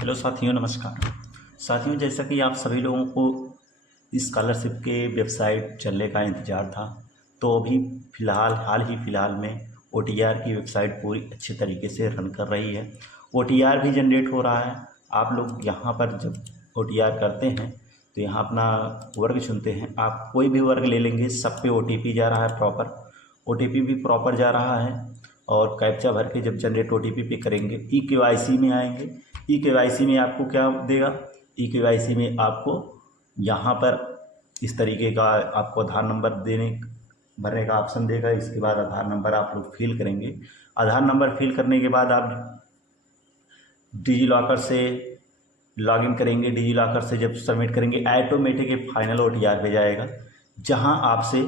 Hello साथियों, नमस्कार। साथियों, जैसा कि आप सभी लोगों को स्कॉलरशिप के वेबसाइट चलने का इंतज़ार था, तो अभी हाल ही फ़िलहाल में OTR की वेबसाइट पूरी अच्छे तरीके से रन कर रही है। OTR भी जनरेट हो रहा है। आप लोग यहाँ पर जब OTR करते हैं तो यहाँ अपना वर्ग चुनते हैं। आप कोई भी वर्ग ले लेंगे, सब पे OTP जा रहा है प्रॉपर। OTP भी प्रॉपर जा रहा है और कैप्चा भर के जब जनरेट OTP पे करेंगे, eKYC में आएंगे। eKYC में आपको क्या देगा? eKYC में आपको यहाँ पर इस तरीके का आपको आधार नंबर भरने का ऑप्शन देगा। इसके बाद आधार नंबर आप लोग फिल करेंगे। आधार नंबर फिल करने के बाद आप डिजीलॉकर से लॉगिन करेंगे। डिजीलॉकर से जब सबमिट करेंगे, ऑटोमेटिक एक फाइनल OTR पे जाएगा, जहाँ आपसे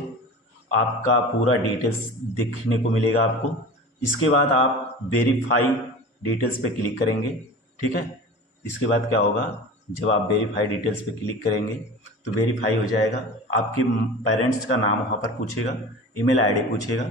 आपका पूरा डिटेल्स दिखने को मिलेगा आपको। इसके बाद आप वेरीफाई डिटेल्स पे क्लिक करेंगे, ठीक है। इसके बाद क्या होगा, जब आप वेरीफाई डिटेल्स पे क्लिक करेंगे तो वेरीफाई हो जाएगा। आपके पेरेंट्स का नाम वहाँ पर पूछेगा, ईमेल आईडी पूछेगा,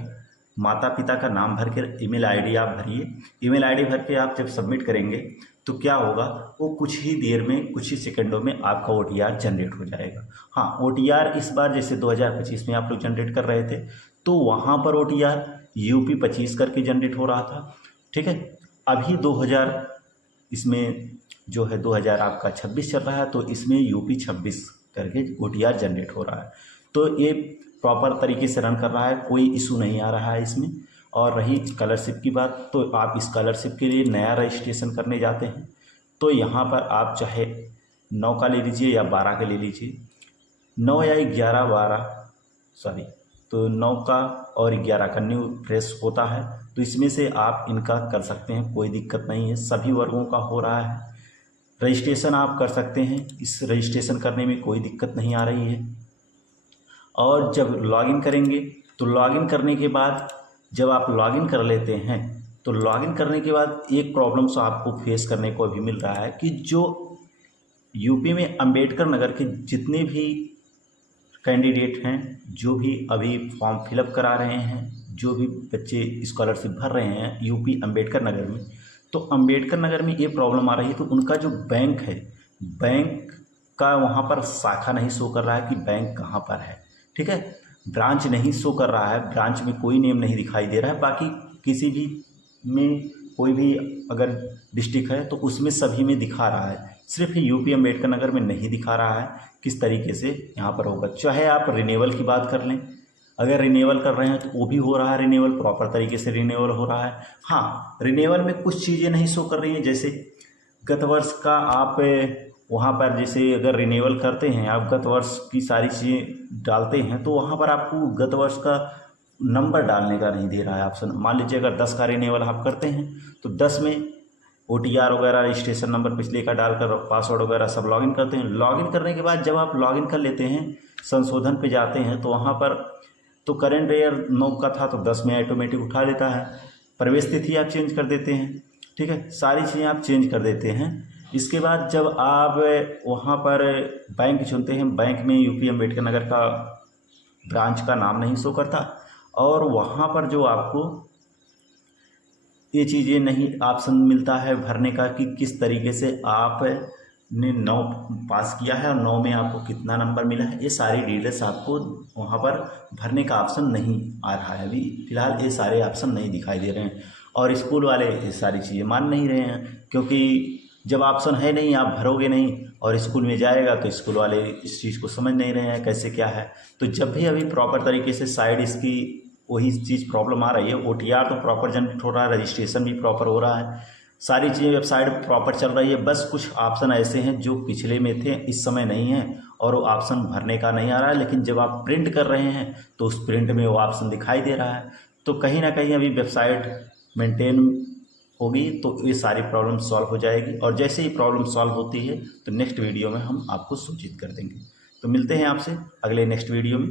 माता पिता का नाम भर के ईमेल आईडी आप भरिए। ईमेल आईडी भर के आप जब सबमिट करेंगे तो क्या होगा, वो कुछ ही देर में, कुछ ही सेकंडों में आपका OTR जनरेट हो जाएगा। हाँ, OTR इस बार जैसे 2025 में आप लोग जनरेट कर रहे थे तो वहाँ पर OTR UP 25 करके जनरेट हो रहा था, ठीक है। अभी 2000 इसमें जो है 2000 आपका 26 चल रहा है, तो इसमें UP 26 करके OTR जनरेट हो रहा है। तो ये प्रॉपर तरीके से रन कर रहा है, कोई इशू नहीं आ रहा है इसमें। और रही स्कॉलरशिप की बात, तो आप स्कॉलरशिप के लिए नया रजिस्ट्रेशन करने जाते हैं तो यहाँ पर आप चाहे 9 का ले लीजिए या 12 का ले लीजिए। 9 या 11, 12 सॉरी, तो 9 का और 11 का न्यू फ्रेश होता है, तो इसमें से आप इनका कर सकते हैं, कोई दिक्कत नहीं है। सभी वर्गों का हो रहा है। रजिस्ट्रेशन आप कर सकते हैं, इस रजिस्ट्रेशन करने में कोई दिक्कत नहीं आ रही है। और जब लॉगिन करेंगे तो लॉगिन करने के बाद जब आप लॉगिन कर लेते हैं तो लॉगिन करने के बाद एक प्रॉब्लम से आपको फेस करने को अभी मिल रहा है कि जो यूपी में अंबेडकर नगर के जितने भी कैंडिडेट हैं, जो भी अभी फॉर्म फिलअप करा रहे हैं, जो भी बच्चे स्कॉलरशिप भर रहे हैं यूपी अंबेडकर नगर में, तो अंबेडकर नगर में ये प्रॉब्लम आ रही है। तो उनका जो बैंक है, बैंक का वहाँ पर शाखा नहीं शो कर रहा है कि बैंक कहाँ पर है, ठीक है। ब्रांच नहीं शो कर रहा है, ब्रांच में कोई नेम नहीं दिखाई दे रहा है। बाकी किसी भी में कोई भी अगर डिस्ट्रिक्ट है तो उसमें सभी में दिखा रहा है, सिर्फ यूपी अंबेडकर नगर में नहीं दिखा रहा है। किस तरीके से यहाँ पर होगा, चाहे आप रिन्यूअल की बात कर लें, अगर रिन्यूअल कर रहे हैं तो वो भी हो रहा है, रिन्यूअल प्रॉपर तरीके से रिन्यूअल हो रहा है। हाँ, रिन्यूअल में कुछ चीज़ें नहीं शो कर रही हैं, जैसे गत वर्ष का आप वहाँ पर जैसे अगर रिन्यूअल करते हैं, आप गत वर्ष की सारी चीज़ें डालते हैं तो वहाँ पर आपको गत वर्ष का नंबर डालने का नहीं दे रहा है ऑप्शन। मान लीजिए अगर 10 का रिन्यूअल आप करते हैं तो 10 में OTR वगैरह, रजिस्ट्रेशन नंबर पिछले का डालकर पासवर्ड वगैरह सब लॉगिन करते हैं। लॉगिन करने के बाद जब आप लॉगिन कर लेते हैं, संशोधन पे जाते हैं, तो वहाँ पर तो करंट ईयर 9 का था तो 10 में ऑटोमेटिक उठा लेता है। प्रवेश तिथि आप चेंज कर देते हैं, ठीक है, सारी चीज़ें आप चेंज कर देते हैं। इसके बाद जब आप वहाँ पर बैंक चुनते हैं, बैंक में यूपी अंबेडकर नगर का ब्रांच का नाम नहीं शो करता और वहाँ पर जो आपको ये चीज़ें नहीं ऑप्शन मिलता है भरने का कि किस तरीके से आपने 9 पास किया है और 9 में आपको कितना नंबर मिला है, ये सारी डिटेल्स आपको वहाँ पर भरने का ऑप्शन नहीं आ रहा है। अभी फ़िलहाल ये सारे ऑप्शन नहीं दिखाई दे रहे हैं और स्कूल वाले ये सारी चीज़ें मान नहीं रहे हैं, क्योंकि जब ऑप्शन है नहीं, आप भरोगे नहीं और स्कूल में जाएगा तो स्कूल वाले इस चीज़ को समझ नहीं रहे हैं कैसे क्या है। तो जब भी अभी प्रॉपर तरीके से साइड इसकी वही चीज़ प्रॉब्लम आ रही है, OTR तो प्रॉपर जनरेट हो रहा है, रजिस्ट्रेशन भी प्रॉपर हो रहा है, सारी चीज़ें वेबसाइट प्रॉपर चल रही है। बस कुछ ऑप्शन ऐसे हैं जो पिछले में थे, इस समय नहीं है और वो ऑप्शन भरने का नहीं आ रहा है। लेकिन जब आप प्रिंट कर रहे हैं तो उस प्रिंट में वो ऑप्शन दिखाई दे रहा है। तो कहीं ना कहीं अभी वेबसाइट मेंटेन होगी तो ये सारी प्रॉब्लम सॉल्व हो जाएगी। और जैसे ही प्रॉब्लम सॉल्व होती है तो नेक्स्ट वीडियो में हम आपको सूचित कर देंगे। तो मिलते हैं आपसे अगले नेक्स्ट वीडियो में।